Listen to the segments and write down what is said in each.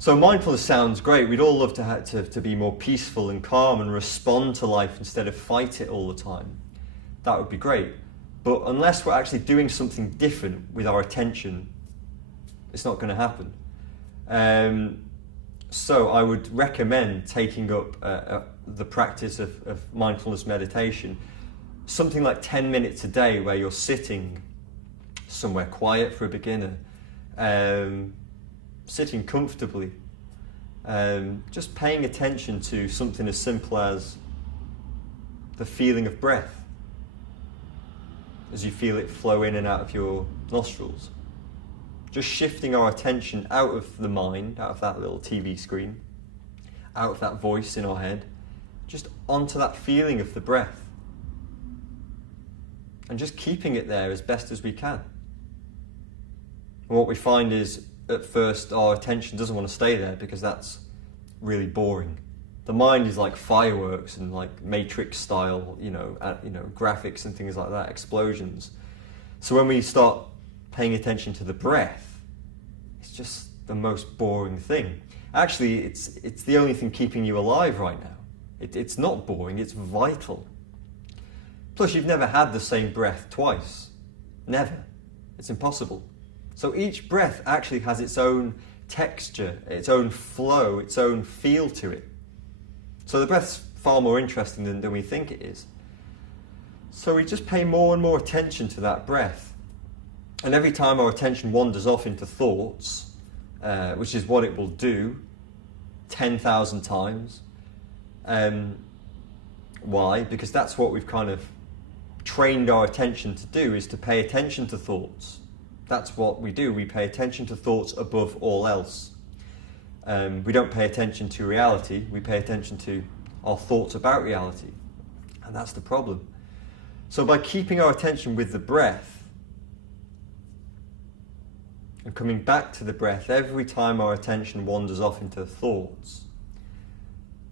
So mindfulness sounds great. We'd all love to be more peaceful and calm and respond to life instead of fight it all the time. That would be great. But unless we're actually doing something different with our attention, it's not going to happen. So I would recommend taking up the practice of mindfulness meditation, something like 10 minutes a day where you're sitting somewhere quiet for a beginner, sitting comfortably, just paying attention to something as simple as the feeling of breath as you feel it flow in and out of your nostrils. Just shifting our attention out of the mind, out of that little TV screen, out of that voice in our head, just onto that feeling of the breath. And just keeping it there as best as we can. And what we find is, at first, our attention doesn't want to stay there because that's really boring. The mind is like fireworks and like Matrix style, graphics and things like that, explosions. So when we start paying attention to the breath, it's just the most boring thing. Actually, it's the only thing keeping you alive right now. It's not boring, it's vital. Plus, you've never had the same breath twice. Never. It's impossible. So each breath actually has its own texture, its own flow, its own feel to it. So the breath's far more interesting than we think it is. So we just pay more and more attention to that breath. And every time our attention wanders off into thoughts, which is what it will do 10,000 times. Why? Because that's what we've kind of trained our attention to do, is to pay attention to thoughts. That's what we do. We pay attention to thoughts above all else. We don't pay attention to reality. We pay attention to our thoughts about reality. And that's the problem. So by keeping our attention with the breath and coming back to the breath every time our attention wanders off into thoughts,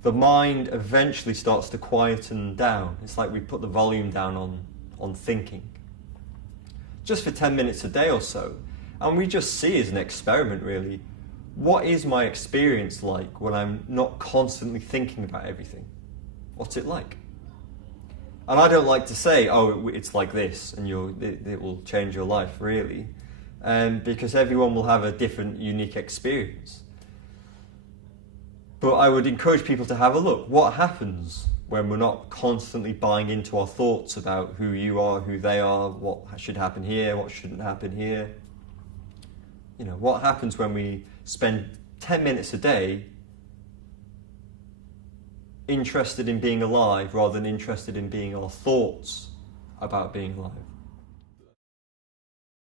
the mind eventually starts to quieten down. It's like we put the volume down on thinking. Just for 10 minutes a day or so. And we just see as an experiment, really, what is my experience like when I'm not constantly thinking about everything? What's it like? And I don't like to say, oh, it's like this, and it will change your life, really. Because everyone will have a different, unique experience. But I would encourage people to have a look. What happens when we're not constantly buying into our thoughts about who you are, who they are, what should happen here, what shouldn't happen here? What happens when we spend 10 minutes a day interested in being alive rather than interested in being our thoughts about being alive?